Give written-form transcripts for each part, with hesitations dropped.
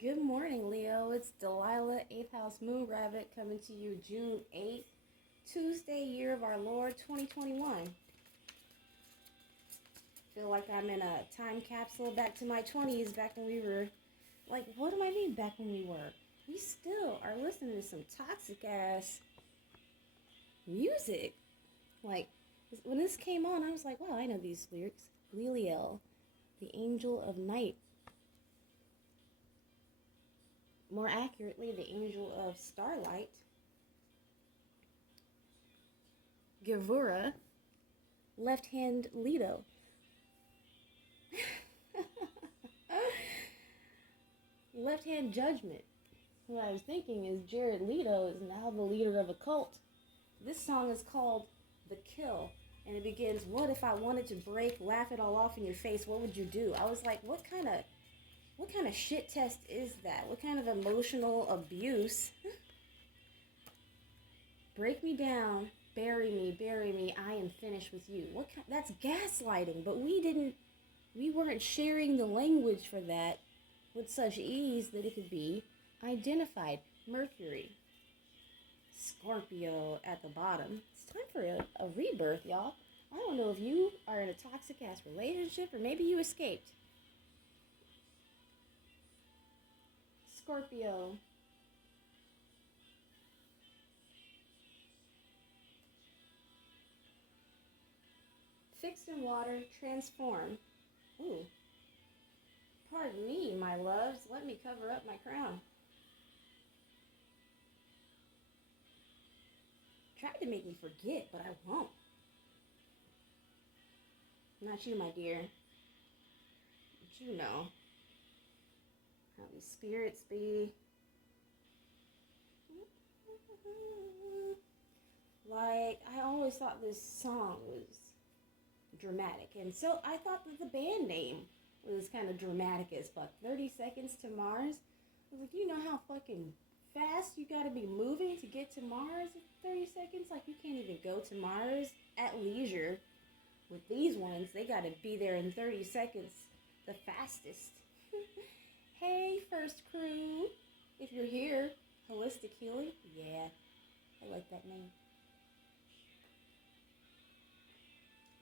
Good morning, Leo. It's Delilah, 8th House Moon Rabbit, coming to you June 8th, Tuesday, year of our Lord, 2021. Feel like I'm in a time capsule back to my 20s, back when we were, like, what do I mean back when we were? We still are listening to some toxic ass music. Like, when this came on, I was like, wow, I know these lyrics. Liliel, the angel of night. More accurately, the angel of starlight. Gavura, left hand Leto. Left hand judgment. What I was thinking is Jared Leto is now the leader of a cult. This song is called The Kill, and it begins, what if I wanted to break, laugh it all off in your face, what would you do? I was like, what kind of shit test is that? What kind of emotional abuse? Break me down, bury me, I am finished with you. That's gaslighting, but we weren't sharing the language for that with such ease that it could be identified. Mercury, Scorpio at the bottom. It's time for a rebirth, y'all. I don't know if you are in a toxic ass relationship or maybe you escaped. Scorpio. Fixed in water, transform. Ooh. Pardon me, my loves. Let me cover up my crown. Tried to make me forget, but I won't. Not you, my dear. But you know how these spirits be. Like, I always thought this song was dramatic. And so I thought that the band name was kind of dramatic as fuck. 30 Seconds to Mars. I was like, you know how fucking fast you gotta be moving to get to Mars in 30 seconds? Like, you can't even go to Mars at leisure. With these ones, they gotta be there in 30 seconds the fastest. Hey, first crew. If you're here, Holistic Healing. Yeah, I like that name.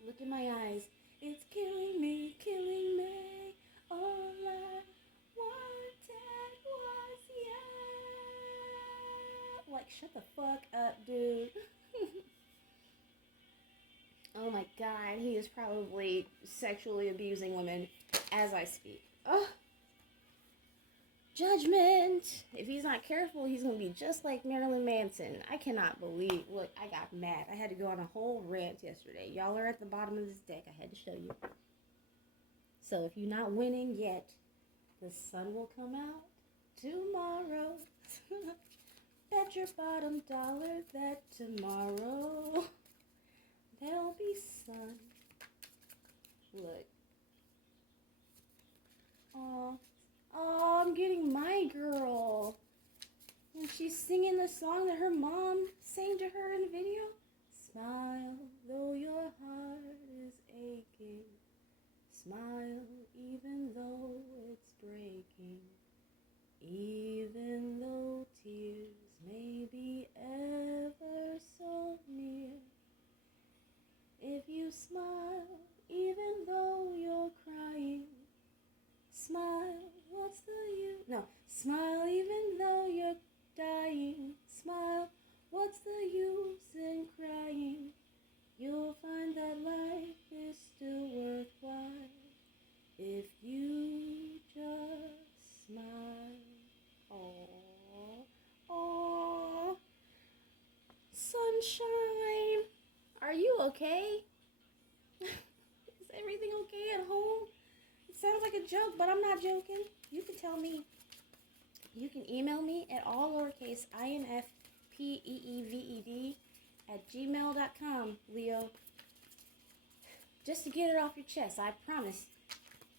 Look in my eyes. It's killing me, killing me. All I wanted was you. Like, shut the fuck up, dude. Oh my god, he is probably sexually abusing women as I speak. Oh, judgment. If he's not careful, he's gonna be just like Marilyn Manson. I cannot believe. Look, I got mad. I had to go on a whole rant yesterday. Y'all are at the bottom of this deck. I had to show you. So if you're not winning yet, the sun will come out tomorrow. Bet your bottom dollar that tomorrow there'll be sun. Look. Oh, I'm getting my girl. And she's singing the song that her mom sang to her in the video. Smile, though your heart is aching. Smile, even though it's breaking. Even though tears may be ever so near. If you smile, even though you're crying. Smile, what's the use? No, smile even though you're dying. Smile, what's the use in crying? You'll find that life is still worthwhile if you just smile. Aww, aww. Sunshine, are you okay? Is everything okay at home? It sounds like a joke, but I'm not joking. You can tell me. You can email me at all lowercase infpeeved @gmail.com, Leo. Just to get it off your chest, I promise.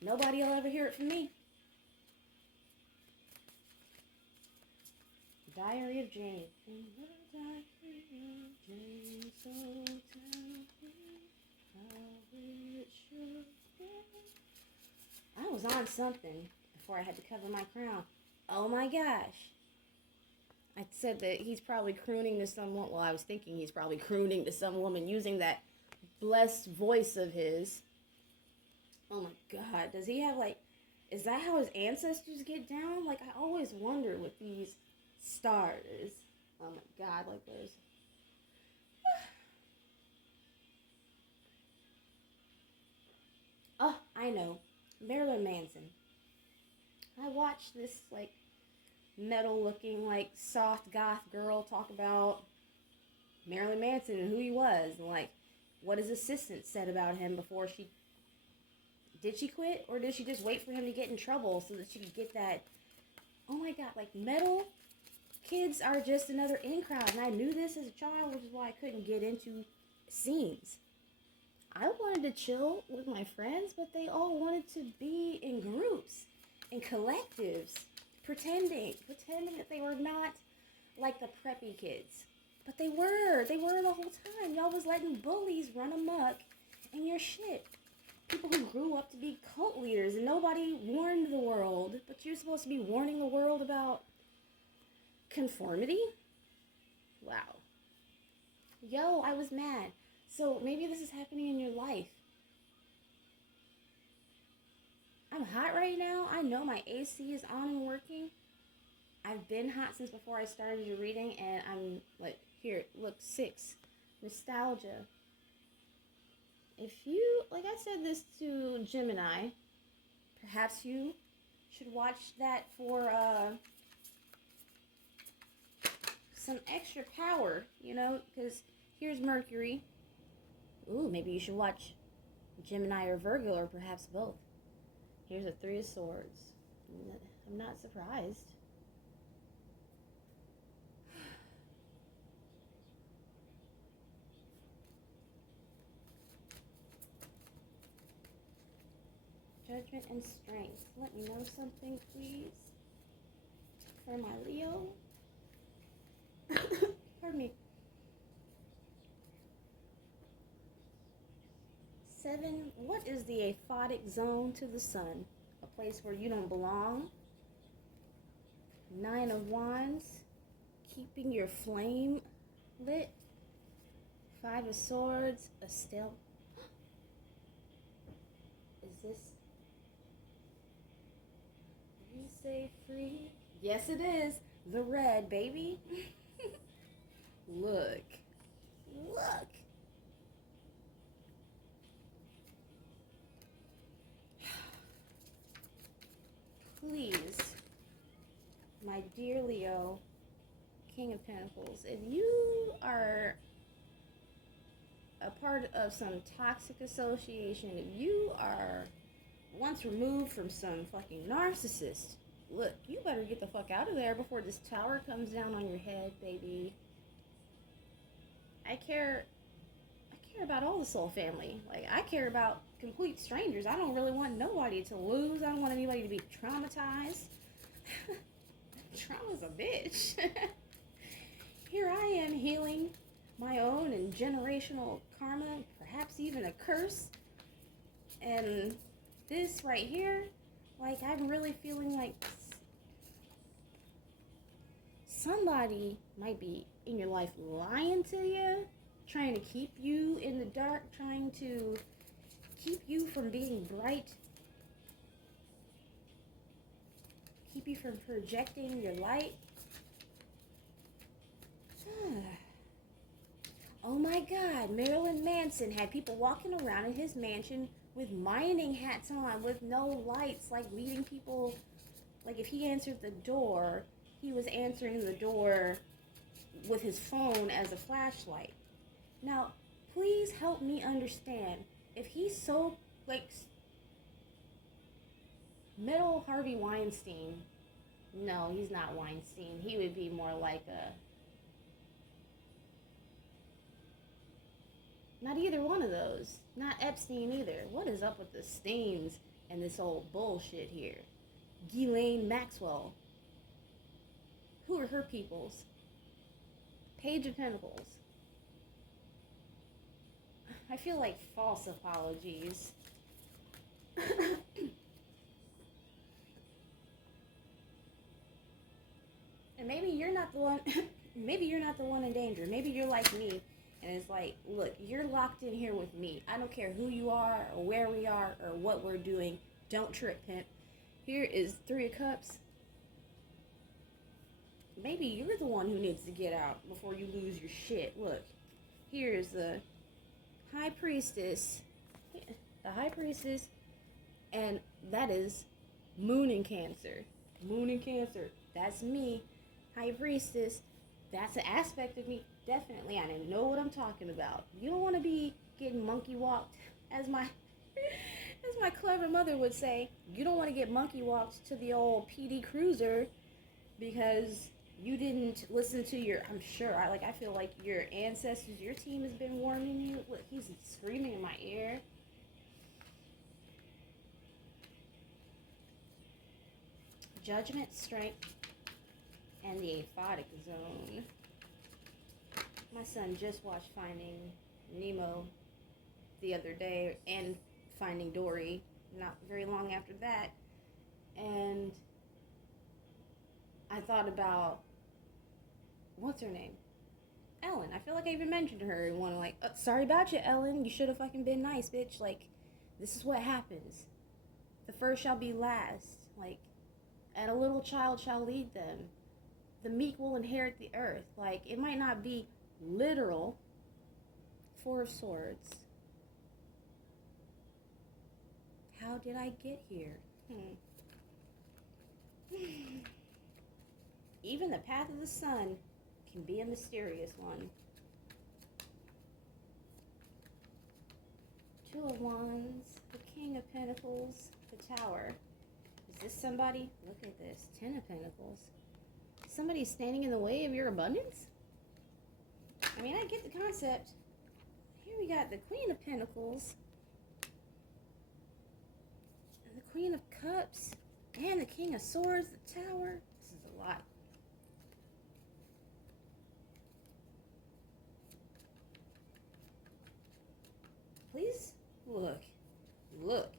Nobody will ever hear it from me. Diary of Jane. Diary of Jane, so tell me how it should be. I was on something before I had to cover my crown. Oh my gosh. I said that he's probably crooning to some woman. Well, I was thinking he's probably crooning to some woman using that blessed voice of his. Oh my god. Does he have like. Is that how his ancestors get down? Like, I always wonder with these stars. Oh my god. Like, there's. Oh, I know. Marilyn Manson. I watched this, like, metal looking, like, soft goth girl talk about Marilyn Manson and who he was, and, like, what his assistant said about him before she. Did she quit, or did she just wait for him to get in trouble so that she could get that? Oh my god, like, metal kids are just another in crowd, and I knew this as a child, which is why I couldn't get into scenes. I wanted to chill with my friends, but they all wanted to be in groups, in collectives, pretending that they were not like the preppy kids. But they were the whole time. Y'all was letting bullies run amok in your shit. People who grew up to be cult leaders, and nobody warned the world, but you're supposed to be warning the world about conformity? Wow. Yo, I was mad. So maybe this is happening in your life. I'm hot right now. I know my AC is on and working. I've been hot since before I started reading, and I'm like, here, look, 6. Nostalgia. If you, like I said this to Gemini, perhaps you should watch that for some extra power, you know, because here's Mercury. Ooh, maybe you should watch Gemini or Virgo, or perhaps both. Here's a 3 of Swords. I'm not surprised. Judgment and Strength. Let me know something, please. For my Leo. Pardon me. 7. What is the aphotic zone to the sun? A place where you don't belong. 9 of Wands. Keeping your flame lit. 5 of Swords. A still. Is this? You say free? Yes, it is. The red, baby. Look. Look. Please, my dear Leo, King of Pentacles, if you are a part of some toxic association, if you are once removed from some fucking narcissist, look, you better get the fuck out of there before this tower comes down on your head, baby. I care about all the soul family. Like, I care about complete strangers. I don't really want nobody to lose. I don't want anybody to be traumatized. Trauma's a bitch. Here I am healing my own and generational karma, perhaps even a curse. And this right here, like, I'm really feeling like somebody might be in your life lying to you, trying to keep you in the dark, trying to keep you from being bright, keep you from projecting your light. Oh my God, Marilyn Manson had people walking around in his mansion with mining hats on, with no lights, like leading people, like if he answered the door, he was answering the door with his phone as a flashlight. Now, please help me understand. If he's so, like, middle Harvey Weinstein, no, he's not Weinstein. He would be more like a, not either one of those. Not Epstein either. What is up with the stains and this old bullshit here? Ghislaine Maxwell. Who are her peoples? Page of Pentacles. I feel like false apologies. And maybe you're not the one. Maybe you're not the one in danger. Maybe you're like me, and it's like, look, you're locked in here with me. I don't care who you are or where we are or what we're doing. Don't trip, pimp. Here is 3 of Cups. Maybe you're the one who needs to get out before you lose your shit. Look, here's the High Priestess. The High Priestess, and that is Moon in Cancer. Moon in Cancer. That's me. High Priestess. That's an aspect of me. Definitely. I didn't know what I'm talking about. You don't want to be getting monkey walked, as my clever mother would say. You don't want to get monkey walked to the old PD Cruiser because you didn't listen to your, I'm sure, I feel like your ancestors, your team has been warning you. Look, he's screaming in my ear. Judgment, Strength, and the Aphotic Zone. My son just watched Finding Nemo the other day and Finding Dory not very long after that. And I thought about, what's her name? Ellen. I feel like I even mentioned her in one, like, sorry about you, Ellen. You should have fucking been nice, bitch. Like, this is what happens. The first shall be last. Like, and a little child shall lead them. The meek will inherit the earth. Like, it might not be literal. 4 of Swords. How did I get here? Even the path of the sun can be a mysterious one. 2 of Wands, the King of Pentacles, the Tower. Is this somebody? Look at this. 10 of Pentacles. Somebody's standing in the way of your abundance? I mean, I get the concept. Here we got the Queen of Pentacles, and the Queen of Cups, and the King of Swords, the Tower. This is a lot. Please look. Look.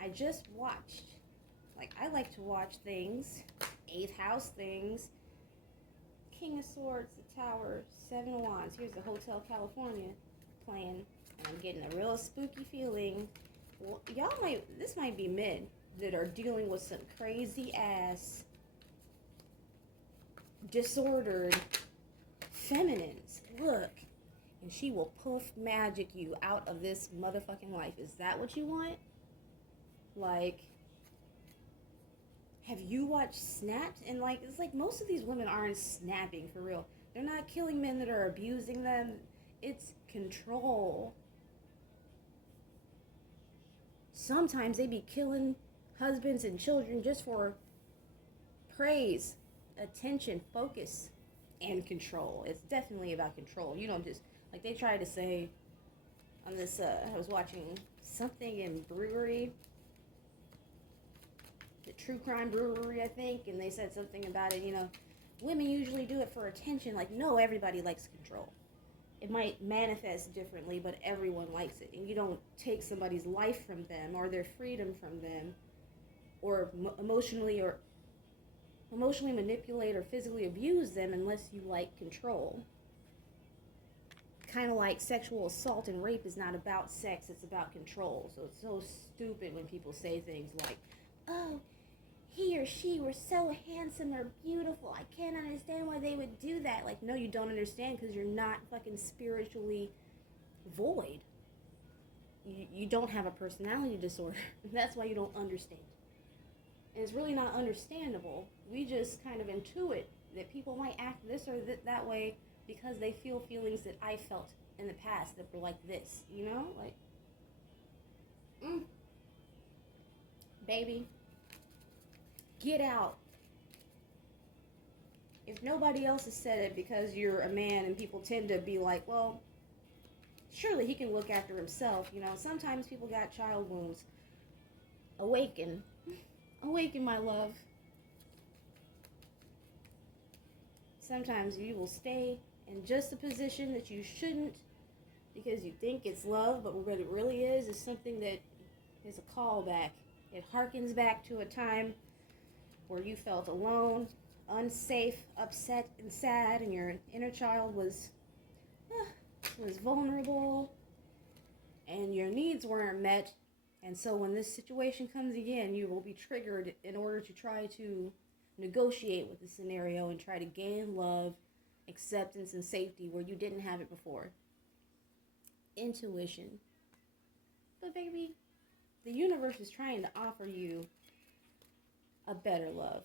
I just watched. Like, I like to watch things. 8th house things. King of Swords, the Tower, 7 of Wands. Here's the Hotel California playing. And I'm getting a real spooky feeling. Well, this might be men that are dealing with some crazy ass, disordered feminines. Look. And she will poof magic you out of this motherfucking life. Is that what you want? Like, have you watched Snapped? And like, it's like most of these women aren't snapping for real. They're not killing men that are abusing them. It's control. Sometimes they be killing husbands and children just for praise, attention, focus, and control. It's definitely about control. You don't just, like they try to say on this, I was watching something in Brewery, the True Crime Brewery, I think, and they said something about it, women usually do it for attention. Like, no, everybody likes control. It might manifest differently, but everyone likes it. And you don't take somebody's life from them or their freedom from them or emotionally manipulate or physically abuse them unless you like control. Kind of like sexual assault and rape is not about sex, it's about control. So it's so stupid when people say things like, oh, he or she were so handsome or beautiful. I can't understand why they would do that. Like, no, you don't understand because you're not fucking spiritually void. You don't have a personality disorder. That's why you don't understand. And it's really not understandable. We just kind of intuit that people might act this or that way because they feel feelings that I felt in the past that were like this, Like, baby, get out. If nobody else has said it because you're a man and people tend to be like, well, surely he can look after himself. Sometimes people got child wounds. Awaken. Awaken, my love. Sometimes you will stay in just a position that you shouldn't because you think it's love, but what it really is something that is a callback. It harkens back to a time where you felt alone, unsafe, upset, and sad, and your inner child was vulnerable, and your needs weren't met. And so when this situation comes again, you will be triggered in order to try to negotiate with the scenario and try to gain love, acceptance, and safety where you didn't have it before. Intuition. But baby, the universe is trying to offer you a better love.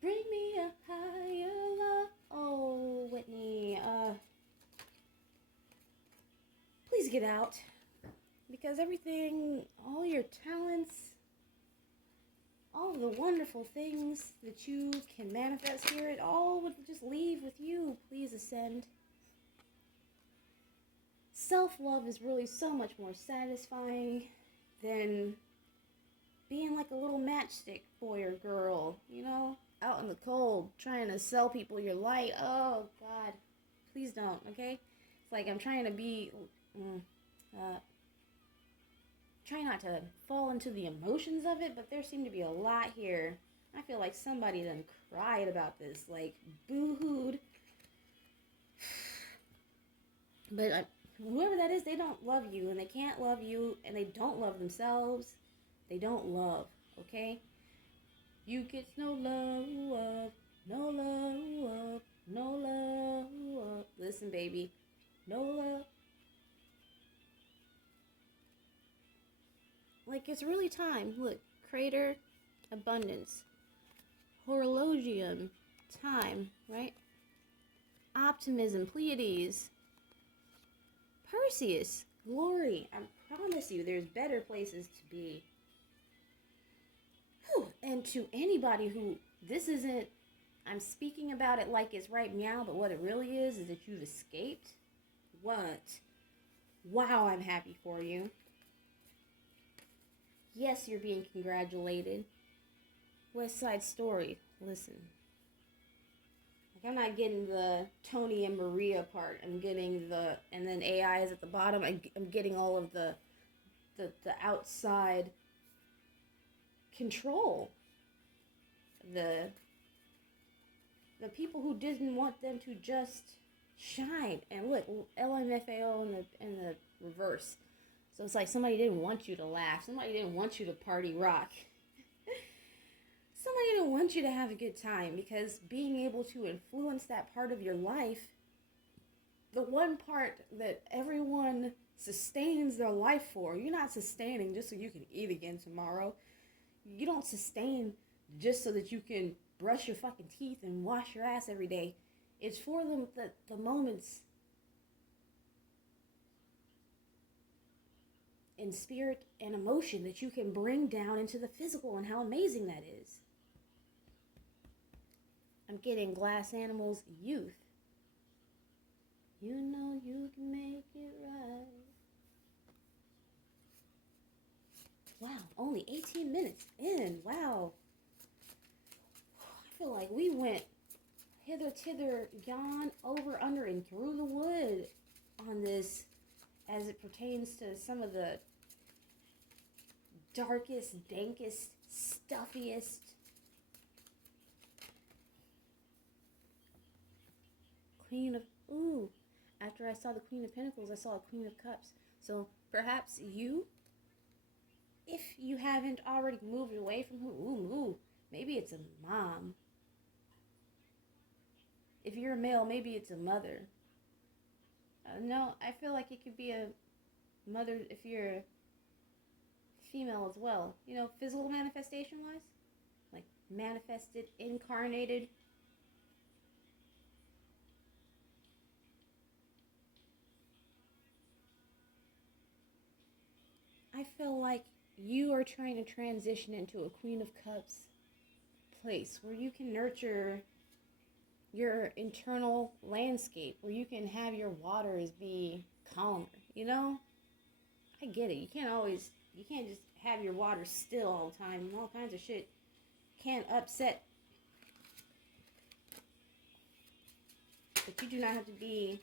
Bring me a higher love. Oh, Whitney, please get out. Because everything, all your talents, all the wonderful things that you can manifest here, it all would just leave with you. Please ascend. Self-love is really so much more satisfying than being like a little matchstick boy or girl, you know, out in the cold, trying to sell people your light. Oh, God. Please don't, okay? It's like I'm trying to be, try not to fall into the emotions of it, but there seem to be a lot here. I feel like somebody done cried about this, like boo-hooed. But whoever that is, they don't love you, and they can't love you, and they don't love themselves. They don't love, okay? You get no love, no love, no love. Listen, baby, no love. Like, it's really time. Look, crater, abundance, horologium, time, right? Optimism, Pleiades, Perseus, glory. I promise you, there's better places to be. Whew. And to anybody who, this isn't, I'm speaking about it like it's right meow, but what it really is that you've escaped. What? Wow, I'm happy for you. Yes, you're being congratulated. West Side Story. Listen. Like, I'm not getting the Tony and Maria part. I'm getting the, and then AI is at the bottom. I'm getting all of the outside control. The people who didn't want them to just shine. And look, LMFAO in the reverse. So it's like somebody didn't want you to laugh. Somebody didn't want you to party rock. Somebody didn't want you to have a good time, because being able to influence that part of your life, the one part that everyone sustains their life for, you're not sustaining just so you can eat again tomorrow. You don't sustain just so that you can brush your fucking teeth and wash your ass every day. It's for the moments in spirit and emotion that you can bring down into the physical, and how amazing that is. I'm getting glass animals, youth. You know you can make it right. Wow, only 18 minutes in. Wow. I feel like we went hither, tither, yon, over, under, and through the wood on this, as it pertains to some of the darkest, dankest, stuffiest Queen of, ooh, after I saw the Queen of Pentacles, I saw a Queen of Cups. So perhaps you, if you haven't already moved away from who, maybe it's a mom. If you're a male, maybe it's a mother. No, I feel like it could be a mother if you're a female as well. You know, physical manifestation wise, like manifested, incarnated. I feel like you are trying to transition into a Queen of Cups place where you can nurture your internal landscape, where you can have your waters be calmer, you know? I get it. You can't just have your water still all the time. All kinds of shit can upset. But you do not have to be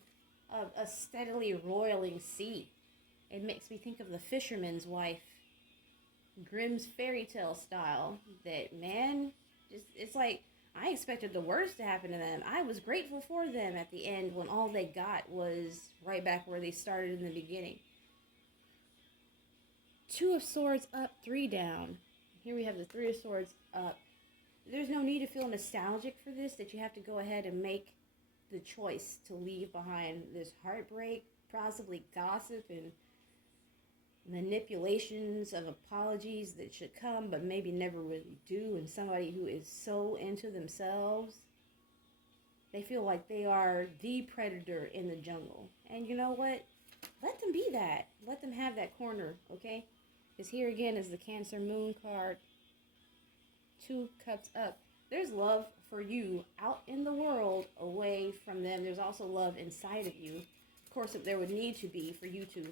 a steadily roiling sea. It makes me think of The Fisherman's Wife, Grimm's fairy tale style. That, man, just, it's like, I expected the worst to happen to them. I was grateful for them at the end when all they got was right back where they started in the beginning. 2 of Swords up, 3 down. Here we have the 3 of Swords up. There's no need to feel nostalgic for this, that you have to go ahead and make the choice to leave behind this heartbreak, possibly gossip and manipulations of apologies that should come but maybe never really do, and somebody who is so into themselves. They feel like they are the predator in the jungle. And you know what? Let them be that. Let them have that corner, okay? Because here again is the Cancer Moon card. 2 cups up. There's love for you out in the world, away from them. There's also love inside of you. Of course, there would need to be for you to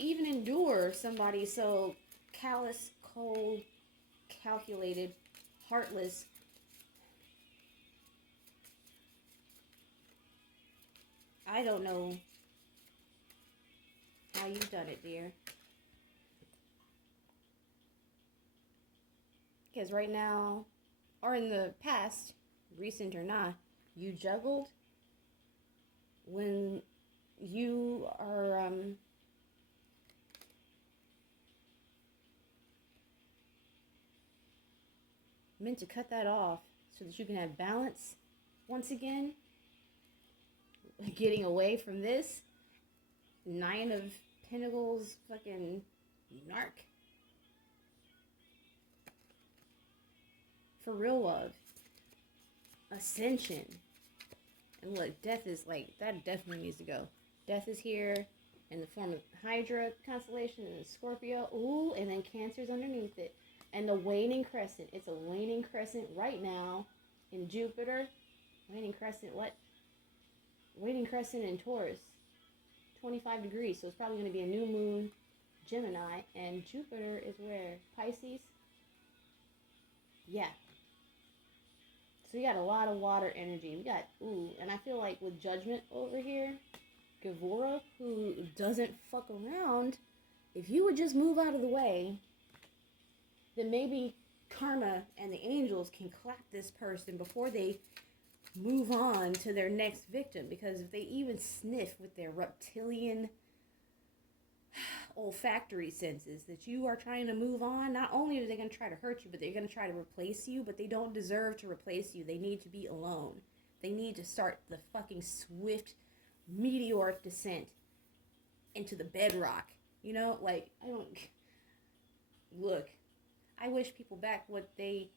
even endure somebody so callous, cold, calculated, heartless. I don't know how you've done it, dear. Because right now, or in the past, recent or not, you juggled when you are meant to cut that off so that you can have balance once again. Getting away from this 9 of Pentacles fucking narc. For real love. Ascension. And look, death is like, that definitely needs to go. Death is here in the form of Hydra constellation and Scorpio. Ooh, and then Cancer's underneath it. And the waning crescent. It's a waning crescent right now in Jupiter. Waning crescent, what? Waning crescent in Taurus. 25 degrees. So it's probably going to be a new moon, Gemini. And Jupiter is where? Pisces? Yeah. So you got a lot of water energy. We got, ooh, and I feel like with Judgment over here, Gavora, who doesn't fuck around, if you would just move out of the way, then maybe karma and the angels can clap this person before they move on to their next victim. Because if they even sniff with their reptilian olfactory senses that you are trying to move on, not only are they going to try to hurt you, but they're going to try to replace you. But they don't deserve to replace you. They need to be alone. They need to start the fucking swift meteoric descent into the bedrock. You know, like, I don't... Look, I wish people back what they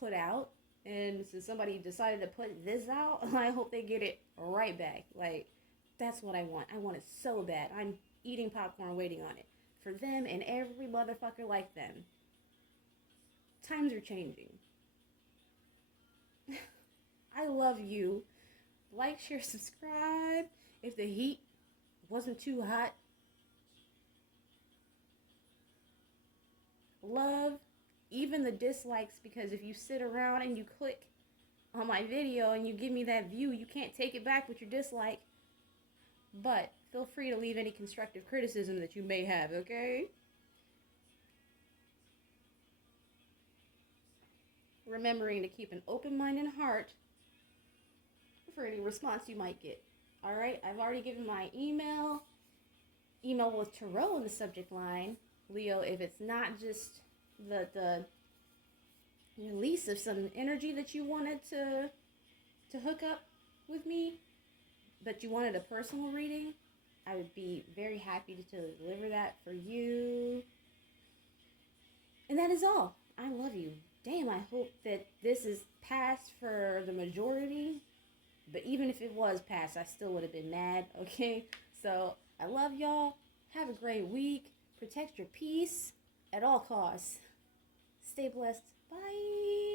put out. And since somebody decided to put this out, I hope they get it right back. Like, that's what I want. I want it so bad. I'm eating popcorn waiting on it. For them and every motherfucker like them. Times are changing. I love you. Like, share, subscribe. If the heat wasn't too hot. Love. Even the dislikes, because if you sit around and you click on my video and you give me that view, you can't take it back with your dislike. But feel free to leave any constructive criticism that you may have, okay? Remembering to keep an open mind and heart for any response you might get. Alright, I've already given my email. Email with tarot in the subject line. Leo, if it's not just the release of some energy that you wanted to hook up with me, but you wanted a personal reading, I would be very happy to deliver that for you. And that is all. I love you. Damn, I hope that this is past for the majority. But even if it was past, I still would have been mad, okay? So, I love y'all. Have a great week. Protect your peace at all costs. Stay blessed. Bye.